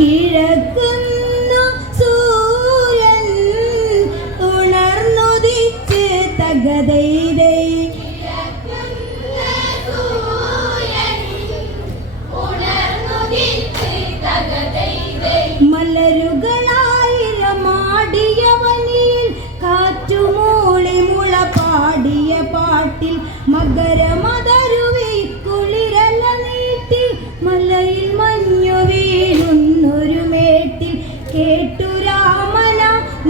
കിഴക്കുന്നു സൂര്യൻ ഉണർന്നുദിച്ച് തകതൈതൈ മലരുകളായിരമാടിയ വനിയിൽ കാറ്റുമൂളി മുള പാടിയ പാട്ടിൽ മകരമതരുവി കുളിരല നീട്ടി മലയിൽ മഞ്ഞു വീഴുന്നൊരു മേട്ടിൽ കേട്ടു രാമന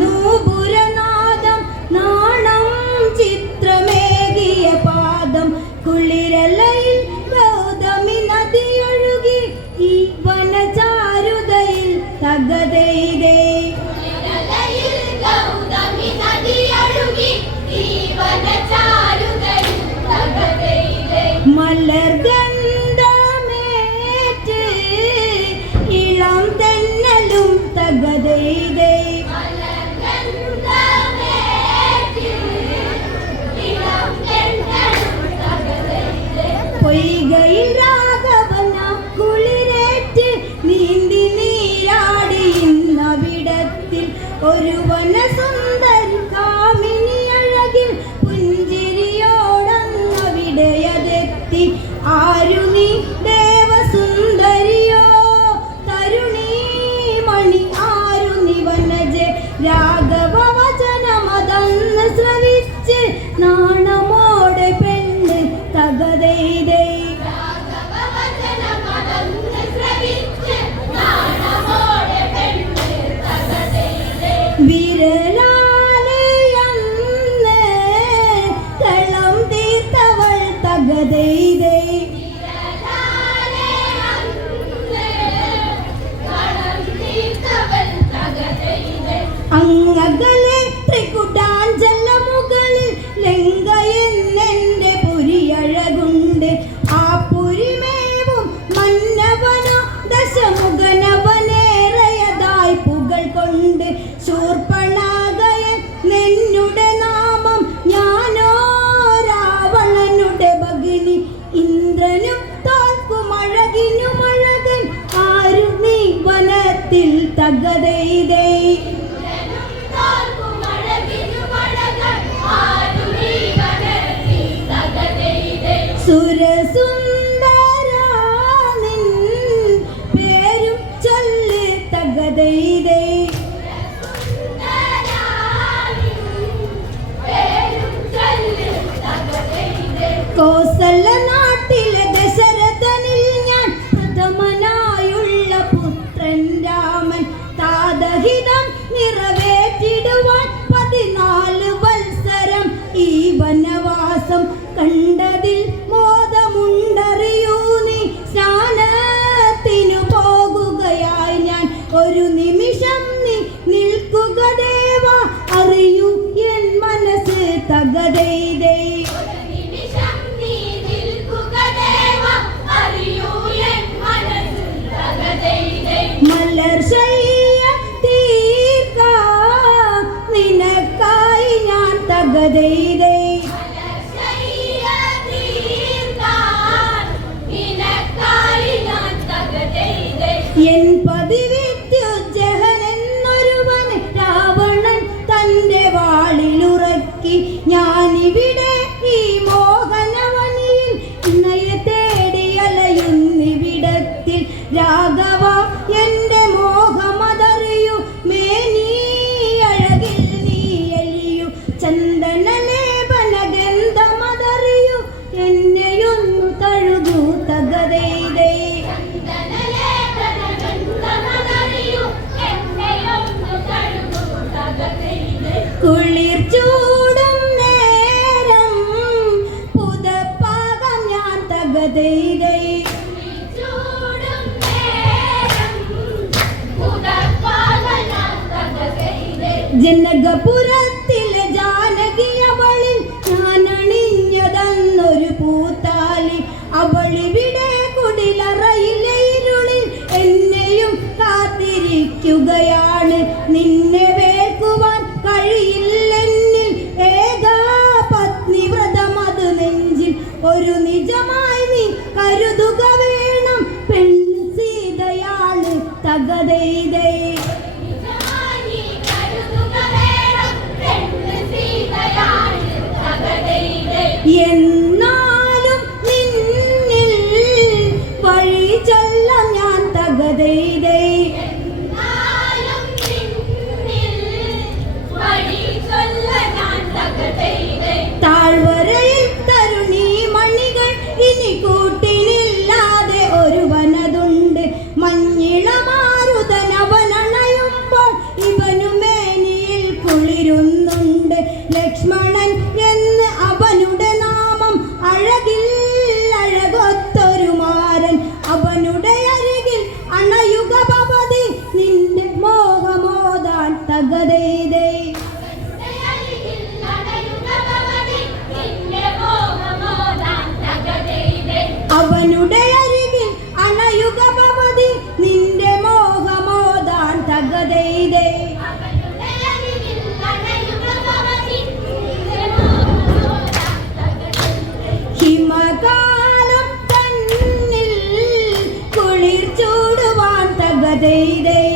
നൂപുരനാദം നാണം ചിത്രമേകിയ പാദം കുളിരലയിൽ ഗൗതമി നദിയൊഴുകി ഈ വനചാരുതയിൽ തകതൈതൈ മലർഗന്ധമേറ്റ് ഇളം തെന്നലും തകതൈതൈ പൊയ്കയിൽ രാഘവന കുളിരേറ്റ് നീന്തി നീരാടിയുന്നവിടത്തിൽ ഒരു വനസുന്ദരി കാമിനി അഴകിൽ പുഞ്ചിരിയോടന്നവിടെയതെത്തി ആരു നീ ദേവസുന്ദരിയോ തരുണീ മണി ആരു നീ വനജെ രാഘവ വചനമതന്ന് ശ്രവിച്ച് നാണമോടെ പെണ്ണ് തകതൈതൈ വിരലാലയന്ന് തളം തീർത്തവൾ തകതൈതൈ അങ്ങകലെ ത്രികുടാഞ്ചല മുകളിൽ ലങ്കയെന്നെന്റെ പുരിയഴകുണ്ട് ആ പുരിമേവും മന്നവനോ ദശമുഖനവനേറയതായി പുകൾ കൊണ്ട് ശൂർപ്പണാകയൻ നിന്നുടെ നാമം ഞാനോ രാവണനുടെ ഭഗിനി ഇന്ദ്രനും തോൽക്കുമഴകിനുമഴകൻ ആരു നീ വനത്തിൽ തകതൈതൈ സുരസുന്ദരാ നിൻ പേരും ചൊല്ല് തകതൈതൈ കോസല നാട്ടിലെ ദശരഥനിൽ ഞാൻ പ്രഥമനായുള്ള പുത്രൻ രാമൻ താതഹിതം നിറവേറ്റിടുവാൻ 14 വത്സരം ഈ വനവാസം കണ്ടതിൽ മോദമുണ്ടറിയൂ നീ സ്നാനത്തിനു പോകുകയായി ഞാൻ ഒരു നിമിഷം നീ നിൽക്കുക ദേവ അറിയൂ എൻ മനസ്സ് തകതൈതൈ മലർശയ്യ തീർക്കാം നിനക്കായി ഞാൻ തകതൈതൈ എൻ പതിവിദ്യുജ്ജഹൻ എന്നൊരുവൻ രാവണൻ തന്റെ വാളിലുറക്കി ഞാനിവിടെ ഈ മോഹനവനിയിൽ ഇന്നയെ തേടി അലയുന്നിവിടത്തിൽ രാഘവ എന്റെ മോഹമതറിയൂ മേനീ അഴകിൽ നീ എലിയൂ ചന്ദന ലേപന ഗന്ധമതറിയൂ എന്നെയൊന്നു തഴുകൂ തകതൈതൈ കുളിർ ചൂടും നേരം പുതപ്പാകം ഞാൻ തകതൈതൈ ജനകപുരത്തിലെ ജാനകിയവളിൽ ഞാൻ അണിഞ്ഞതന്നൊരു പൂത്താലി അവളിവിടെ കുടിലറയിലെ ഇരുളിൽ എന്നെയും കാത്തിരിക്കുകയാണ് നിന്നെ വേൽക്കുവാൻ കഴിയില്ലെന്നിൽ ഏകാ പത്നി വ്രതമത് നെഞ്ചിൽ ഒരു നിജമായി നീ കരുതുക വേണം പെണ്ണ് സീതയാണ് തകതൈതൈ. എന്നാലും നിന്നിൽ വഴി ചൊല്ലാം ഞാൻ തകതൈതൈ. താഴ്വരയിൽ തരുണി മണികൾ ഇനി കൂട്ടിനില്ലാതെ ഒരുവനതുണ്ട്. മഞ്ഞിളമാരുതനവനണയുമ്പോൾ ഇവനു മേനിയിൽ കുളിരുന്നുണ്ട്. ലക്ഷ്മണൻ എന്ന് അവനുടെ നാമം, അഴകിൽ അഴകൊത്തൊരു മാരൻ. അവനുടെ അരികിൽ അണയുക ഭവതി, നിന്റെ മോഹമോദാൻ തകതൈതൈ. അവനുടെ അരികിൽ അണയുക ഭവതി, നിന്റെ മോഹമോദാൻ തകതൈതൈ. ഹിമകാലം തന്നിൽ കുളിർ ചൂടുവാൻ തകതൈതൈ.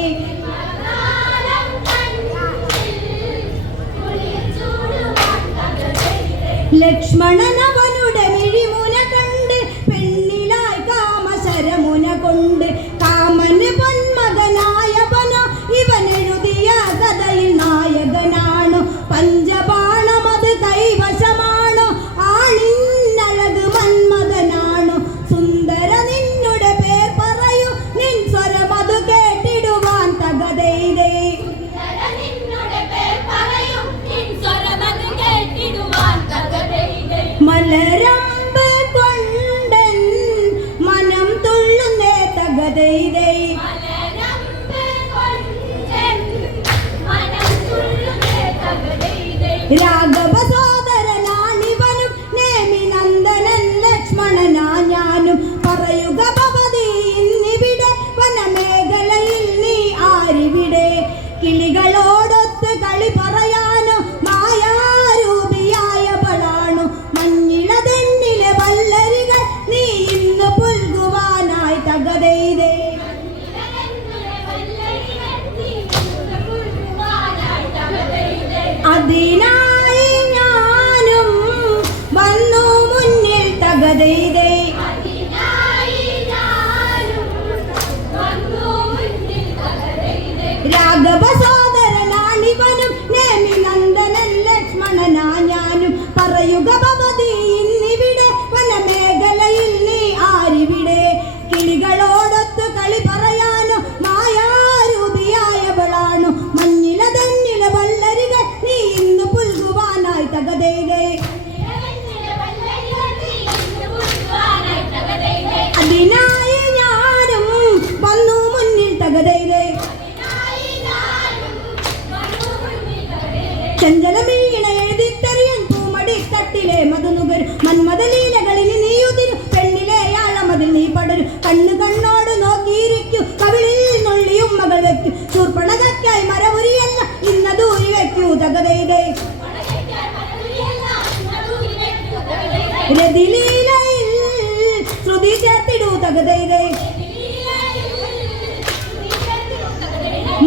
ലക്ഷ്മണൻ അവനുടെ മിഴിമുന കണ്ട് പെണ്ണിലായി കാമശരമുന കൊണ്ട്. കാമന് പൊന്മകനായവനോ ഇവൻ എഴുതിയ കഥയിൽ നായകനാണോ. പഞ്ചബാണമത് കൈവശമാണോ, ആണിന്നഴക് മന്മഥനാണോ. സുന്ദര നിന്നുടെ പേർ പറയൂ, നിൻ സ്വരമതു കേട്ടിടുവാൻ തകതൈതൈ. മലരമ്പ് കൊണ്ടൻ മനം തുള്ളുന്നേ തകതൈതൈ. രാഘവ സോദരനാണിവനും നേമി നന്ദനൻ ലക്ഷ്മണനാ ഞാനും. പറയുക ഭവതി ഇന്നിവിടെ വനമേഖലയിൽ നീ ആരിവിടെ. കിളികളോടൊത്ത് കളി പറയാനോ മായാരൂപിയായവളാണു. മഞ്ഞിളതെന്നിലെ വല്ലരികൾ നീ ഇന്ന് പുൽകുവാനായി തകതൈതൈ. അതിനായി ഞാനും വന്നു മുന്നിൽ തകതൈതൈ. രാഘവ സോദരനാണിവനും നേമി നന്ദനൻ ലക്ഷ്മണനാ ഞാനും. പറയുക ഭവതി ഇന്നിവിടെ വനമേഖലയിൽ നീ ആരിവിടെ. കിളികളോടൊത്ത് കളി പറയാനോ മായാരൂപിയായവളാണു. മഞ്ഞിളതെന്നിലെ വല്ലരികൾ നീ ഇന്ന് പുൽകുവാനായി തകതൈതൈ. അതിനായി ഞാനും വന്നു മുന്നിൽ തകതൈതൈ. ചഞ്ചലമീണ എഴുതിത്തറിയൻ പൂമടി തട്ടിലെ മധുനുകരും. മന്മഥലീലകളിൽ നീയുതിരും പെണ്ണിലെ ആഴമതിൽ നീ പടരും. കണ്ണു കണ്ണോട് നോക്കിയിരിക്കൂ, കവിളിൽ നുള്ളിയും മകൾ വെക്കൂ. ശൂർപ്പണകയ്ക്കായി മരമുരിയല്ല ഇന്നതൂരി വെക്കൂ തകതൈതൈ. രതിലീലയിൽ ശ്രുതി ചേർത്തിടൂ തകതൈതൈ.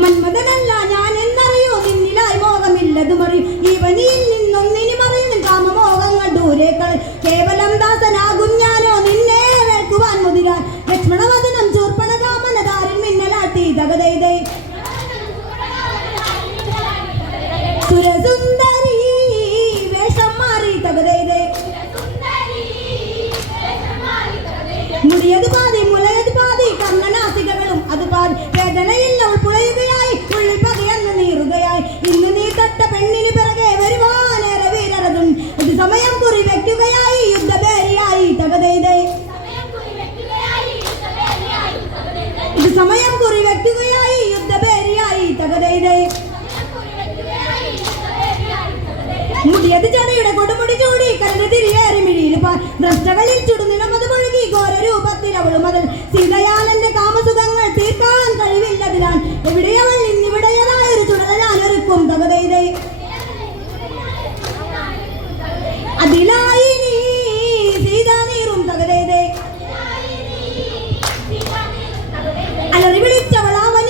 മന്മഥനല്ല ഞാൻ എന്നറിയൂ, നിന്നിലായി മോഹമില്ലതു മറിയും. ഇവനിൽ നിന്നൊന്നിനി മറിയും കാമമോഹങ്ങൾ ദൂരെ കളി. കേവലം ദാസനാകും ഞാനോ നിന്നെ വേൾക്കുവാൻ മുതിരാൻ. ലക്ഷ്മണവദനം ശൂർപ്പണകാമനധാരിൽ മിന്നലാട്ടി തകതൈതൈ. സുരസുന്ദരി വേഷം മാറി തകതൈതൈ. മുടിയത് പാതി മുലയത് പാതി കർണനാസികകളും അത് പാതി. വേദനയിൽ അവൾ പുളയുകയായി, ഉള്ളിൽ പകയെന്ന് നീറുകയായി. ഇന്ന് നീ തൊട്ട പെണ്ണിന് പിറകെ വരുവാനേറെ വീരരതും. ഇത് സമയം കുറി വെക്കുകയായി യുദ്ധഭേരിയായി തകതൈതൈ. ഇത് സമയം കുറി വെക്കുകയായി യുദ്ധഭേരിയായി തകതൈതൈ. മുടിയത് ചടയുടെ കൊടുമുടി ചൂടി കരട് തിരിയേറി മിഴിയിൽ പാർ. ദ്രഷ്ടകളിൽ ചുടുനിലമത് മുഴുകി ഘോര രൂപത്തിൽ അവളും അതിൽ. സീതയാലന്റെ കാമസുഖങ്ങൾ തീർക്കാൻ കഴിവില്ലതിനാൽ എവിടെയവൾ ഇന്നിവിടെയതായൊരു ചുടല ഞാനൊരുക്കും തകതൈതൈ. അതിലായി നീ സീത നീറും തകതൈതൈ. അലറി വിളിച്ചവളാവൻ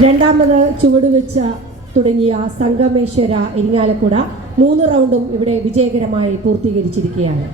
രണ്ടാമത് ചുവടുവെച്ച തുടങ്ങിയ സംഗമേശ്വര ഇരിങ്ങാലക്കുട 3 റൗണ്ടും ഇവിടെ വിജയകരമായി പൂർത്തീകരിച്ചിരിക്കുകയാണ്.